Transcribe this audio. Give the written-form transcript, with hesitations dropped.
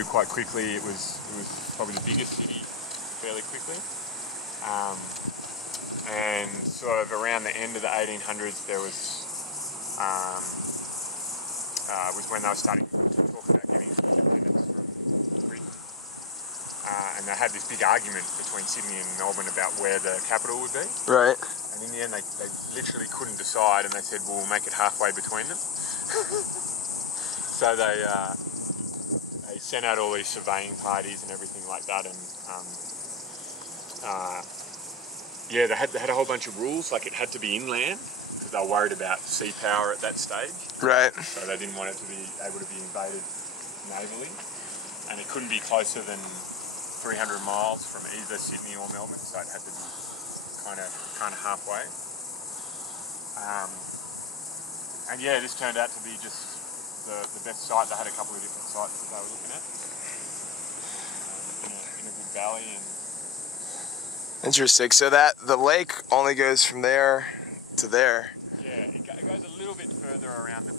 grew quite quickly. It was probably the biggest city fairly quickly. And sort of around the end of the 1800s, there was when they were starting to talk about getting independence from Britain. And they had this big argument between Sydney and Melbourne about where the capital would be. Right. And in the end, they literally couldn't decide, and they said, well, we'll make it halfway between them. So they sent out all these surveying parties and everything like that, and yeah, they had a whole bunch of rules, like it had to be inland, because they were worried about sea power at that stage. Right. So they didn't want it to be able to be invaded navally, and it couldn't be closer than 300 miles from either Sydney or Melbourne, so it had to be kind of halfway. And yeah, this turned out to be just the best site. They had a couple of different sites that they were looking at in a good valley. And interesting. So that the lake only goes from there to there. yeah, it goes a little bit further around the back.